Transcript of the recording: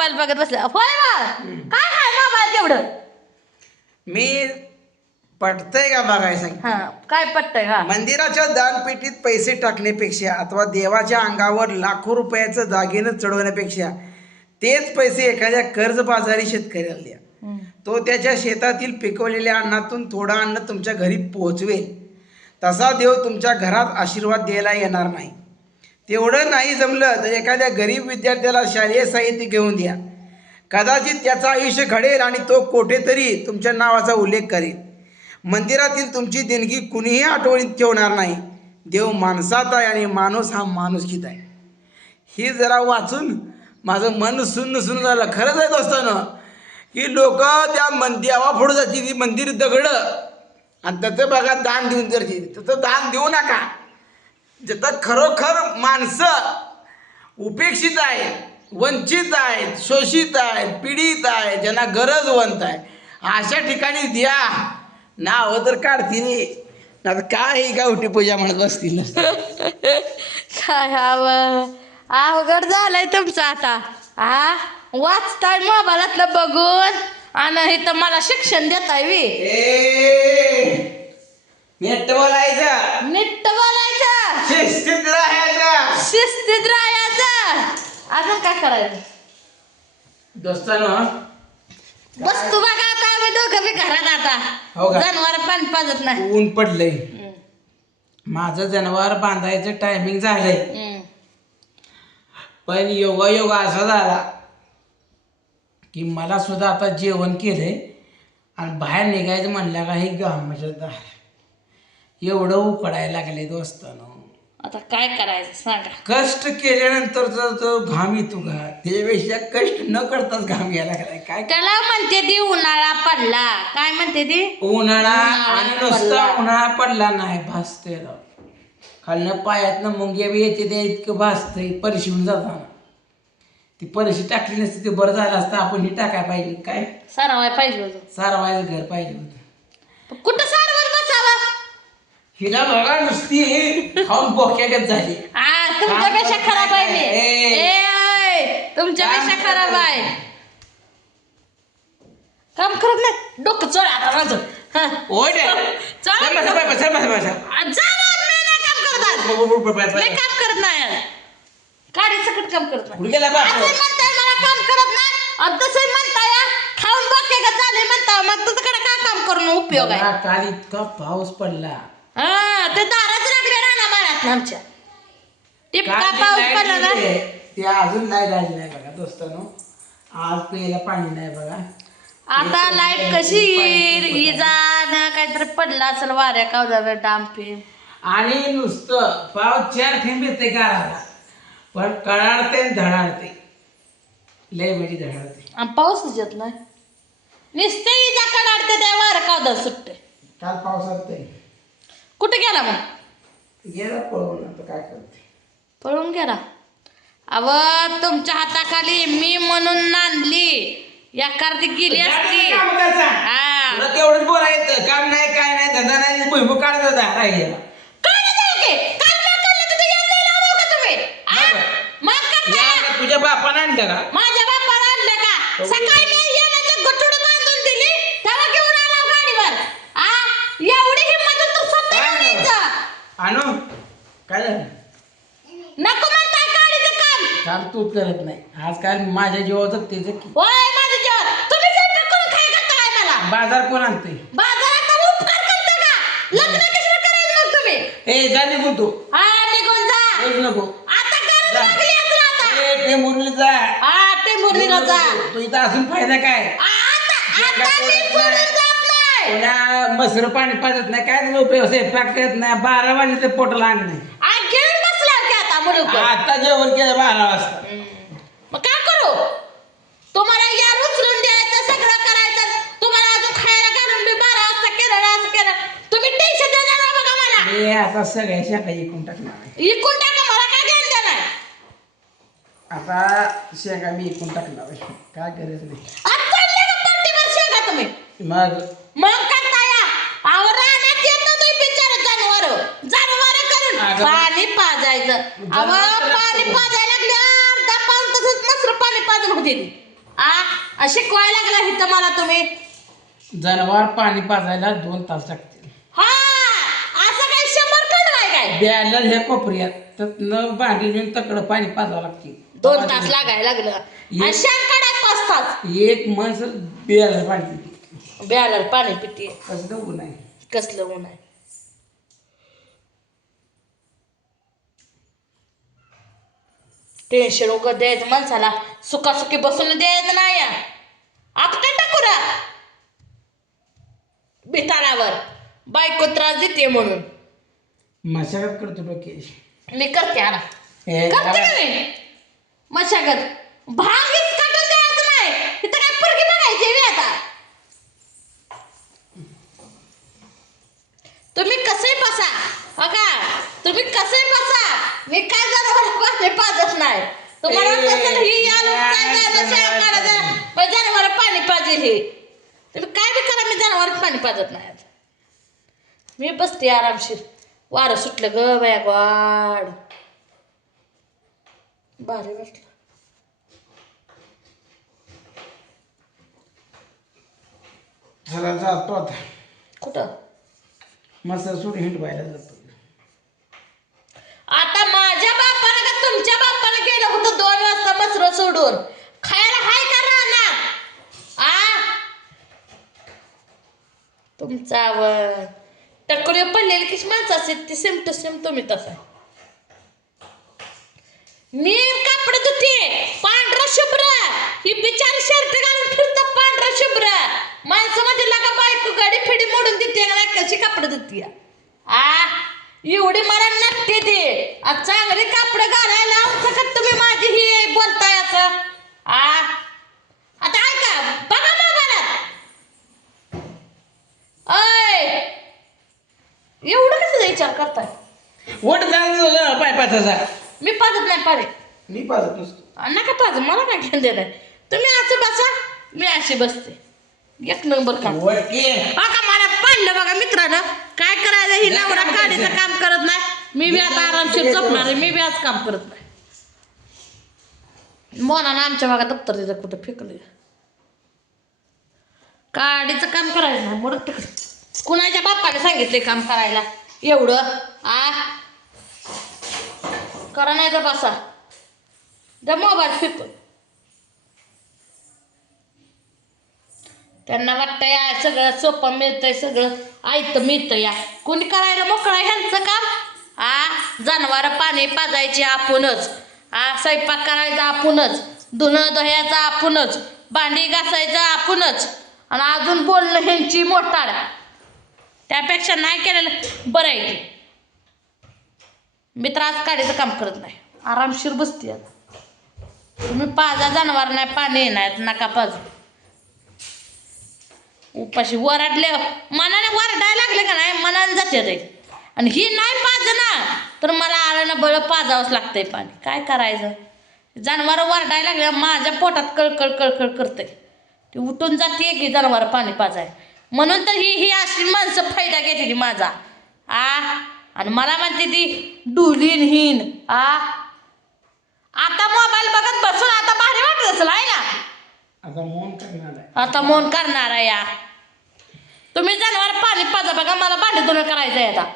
Mobile बघत बसला होय बा काय काय मोबाईल तेवढं मी पटतंय का बघायला सांग. हा काय पटतंय हा मंदिराच्या दानपेटीत पैसे टाकण्यापेक्षा अथवा देवाच्या अंगावर लाखो रुपयाचं दागिनं चढवण्यापेक्षा तेच पैसे एखाद्या कर्जबाजारी शेतकऱ्याला द्या. तो त्याच्या शेतातील पिकवलेल्या अन्नातून थोडं अन्न तुमच्या घरी पोहोचवेल. तसा देव तुमच्या घरात आशीर्वाद द्यायला येणार नाही. तेवढं नाही जमलं तर एखाद्या गरीब विद्यार्थ्याला शालेय साहित्य घेऊन द्या. कदाचित त्याचं आयुष्य घडेल आणि तो कुठेतरी तुमच्या नावाचा उल्लेख करेल. मंदिरातील तुमची देणगी कुणीही आठवणीत ठेवणार नाही. देव माणसात आहे आणि माणूस हा माणुसकीत आहे. ही जरा वाचून माझं मन सुन्न झालं. खरंच आहे दोस्तानं की लोक त्या देवा फोडू जाते ती मंदिर दगडं आणि त्याचं बघा दान देऊन जाते. त्याचं दान देऊ नका. जिथं खरोखर माणसं उपेक्षित आहेत, वंचित आहेत, शोषित आहेत, पीडित आहेत, ज्यांना गरजवंत आहे अशा ठिकाणी द्या. नाव तर काढतील ना काय ही गावठी पूजा म्हणत बसतील. काय अवघड झालंय तुमचं आता. हा वाचताय मोबाईलातलं बघून आणि इथं मला शिक्षण देताय वी. नीट बोलायचं, नीट बोलायचं, शिस्तीत राहायचं, शिस्तीत राहायचं. अजून काय करायचं दोस्तानं? बस तू बघा आता आम्ही दोघं बी घरात आता. हो का? जनावर पाणी पाजत नाही. ऊन पडलंय. माझं जनावर बांधायचं टायमिंग झालंय. पण योगायोग असा झाला की मला सुद्धा आता जेवण केलंय आणि बाहेर निघायचं म्हणलं का हे घामाच्या दार एवढं उकडायला लागले दोस्तानं. आता काय करायचं सांगा. कष्ट केल्यानंतर जो घाम येतो का त्याच्यापेक्षा कष्ट न करताच घाम यायला लागलाय. काय त्याला म्हणते ती उन्हाळा पडला. काय म्हणते ती उन्हाळा आणि नुसता उन्हाळा पडला नाही भासतोय राव. खालनं पायातनं मुंग्या बी येते ते इतकं भासतंय परशीहून जाताना. ती परशी टाकली नसती ते बरं झालं असतं. आपण ही टाकाय पाहिजे. काय सारवाय पाहिजे होतं. सारवायचं घर पाहिजे होतं. कुठं सारवत बसावा. हिला बघा नुसती खाऊन बोक्यागत झाली. तुमच्यापेक्षा खराब आहे मी. तुमच्यापेक्षा खराब आहे. काम करत नाही डोकं चढ आता माझं. काम करत नाही. काढी सकट काम करत नाही. म्हणताय मला काम करत नाही तसं म्हणताय खाऊन बघते झाले म्हणता मग तुझ्याकडे काय काम करून उपयोग आहे. काल इतका पाऊस पडला. ते दाराच लागले राहणार माळ्यात आमच्या. टिपका पाऊस पडला ना ते अजून लाईट आली नाही बघा दोस्तांनो. आज प्यायला पाणी नाही बघा. आता लाईट कशी येईल. इजा काहीतरी पडला असेल वाऱ्या कावदार डांपे आणि नुसतं पाऊस 4 थेंब येते गाराला पण कडाडते धडाडते. लय वेळी धडाडते आणि पाऊसच येत नाही. नुसते इजा कडाडते त्या वाऱ्या कावदार सुटते. काल पावसात कुठे गेला मग. गेला पळून. आता काय करते पळून गेला. अव तुमच्या हाताखाली मी म्हणून नांदली एखादी गेली असती. तेवढंच बोलायचं. काम नाही काय नाही धंदा नाही भुईमुग काढत राहिलेला. तुझ्या बापानं आणलं का. माझ्या बापाला आणलं का. सकाळी मी येण्याचं गठुड बांधून दिली तेव्हा घेऊन आला गाडीवर. एवढी हिंमत तू स्वतः आणू काय झालं. नको म्हणताय गाडीचं काम. काल तू करत नाही. आजकाल माझ्या जीवाचं त्याचं की होय माझं जेवण तुम्ही स्वयंपाक करून काय करताय मला. बाजार कोण आणते. बाजारात उपकार करता का. लग्न कशाला करायचं मग तुम्ही. जा निघून तू. निघून जा. नको आता करू लागली आता. टेंभुर्णीला जा. टेंभुर्णीला जा. तू इथं असून फायदा काय. कोणा मसर पाणी पाजत नाही काय नाही उपयोग. स्वयंपाक करत नाही. 12 वाजले तर पोटाला आण नाही. आता जेवण केलं 12 वाजता. मग काय करू. तुम्हाला या उचलून द्यायचं सगळं करायचं. तुम्हाला अजून खायला घालून मी 12 वाजता केलं असं केलं. तुम्ही टेन्शन देणार बघा मला. हे आता सगळ्या शाखा इकून टाकणार. इकून टाका मला काय घेऊन देणार. आता शेंगा मी इकून टाकणार. काय करायचं नाही. तुम्ही मग करता या. रानात येत तुम्ही बिचारे जनावर करून पाणी पाजायचं. पाणी पाजायला लागले अर्धा पाऊण तसंच मसर पाणी पाजून होते. शिकवायला लागला इथं मला तुम्ही. जनावर पाणी पाजायला 2 तास लागतील. हा असं काय 100 कडवाय काय ब्यायला हे कोपऱ्यात तर न भांडी घेऊन तकडं पाणी पाजावं लागते. 2 तास लागायला लागलं आणि शान काढाय 5 तास. एक माणसं ब्यायला पाणी पिते. ब्यायला पाणी पिते. कसलं ऊन आहे. कसलं ऊन आहे. टेन्शन उगत द्यायचं माणसाला. सुखासुखी बसून द्यायचं नाही. आपटे टाकू ना बितारावर बायको त्रास देते म्हणून. मशागत करतो डोके. मी करते आता करते ना मी मशागत. भांगीच काढून द्यायचं नाही. इथं काय पुरगी बघायची मी आता. तुम्ही कसे बसा बघा. तुम्ही कसे बसा. मी काय जनावर पाजत नाही. तुम्हाला ही जनावर पाणी पाजेल हे. तुम्ही काय बी करा मी जनावर पाणी पाजत नाही. मी बसते आरामशीर. वारं सुटलं ग बाया गाड. भारी वाटलं. जरा जातो आता. कुठं मस्त सोड हिंडवायला जातो. आता माझ्या बापानं का तुमच्या बापानं गेलं होतं 2 वाजता मसर सोडून. खायला हाय का राहणार तुमचा टक्कल पडलेली किती माणसं असेल ती सेम टू सेम तुम्ही तसा. मी कापड धुते पांढरा शुभ्र. ही बिचारी शर्ट घालून फिरतं पांढरा शुभ्र. माणसं मध्ये लागा बायको गाडी फिडी मोडून देते कशी कापड धुते. एवढी मला नटते ते. चांगली कापड घालायला लावून सकत तुम्ही माझी ही बोलताय असं. आता ऐका बघा मोबाईलात. एवढं कसं विचार करताय. वट झालं पाय पाचाचा. मी पाजत नाही पारे. मी पाजत नसतो. नका पाज मला काय घेऊन देणार. तुम्ही असं बसा मी अशी बसते. 1 नंबर काम. बघा मला पाडलं बघा मित्रानं. काय करायचं ही नवरा काढीचं काम करत नाही. मी बी आता आरामशीर झोपणार आहे. मी बी आज काम करत नाही. मोनानं आमच्या बघा दप्तर तिथं कुठं फेकलं. काडीचं काम करायचं नाही मोडत तिकडे. कुणाच्या बाप्पाने सांगितले काम करायला एवढं करा नाही तर बसा. द्या मोबाईल फेकून. त्यांना वाटतं या सगळं सोपं मिळतंय. सगळं आयतं मिळतं या. कोणी करायला मोकळं ह्यांचं काम. जनावर पाणी पाजायचे आपणच. स्वयंपाक करायचा आपणच. धुणं धुयाचं आपणच. भांडी घासायचं आपणच. आणि अजून बोलणं ह्यांची मोठाळ. त्यापेक्षा नाही केलेलं बरं आहे की. मी तर आज काढीचं काम करत नाही. आरामशीर बसते आता. तुम्ही पाजा जनावर नाही पाणी येणार नका पाजू. उपाशी वरडले मनाने वरडायला लागले का नाही मनाने जाते ते. आणि ही नाही पाजणार तर मला आलं ना बळ पाजावंच लागतंय पाणी. काय करायचं. जनावर वरडायला लागले माझ्या पोटात कळकळ कळकळ करते. ती उठून जाते की जनावर पाणी पाजाय. म्हणून तर ही अशी माणसं फायदा घेते ती माझा. आणि मला म्हणते ती डुलीन हिन. आता मोबाईल बघत बसून आता भारी वाटत असेल आहे ना. आता मौन करणार आहे या. तुम्ही जनावर पाणी पाजा बघा मला भांडी धुणं करायचं आहे आता.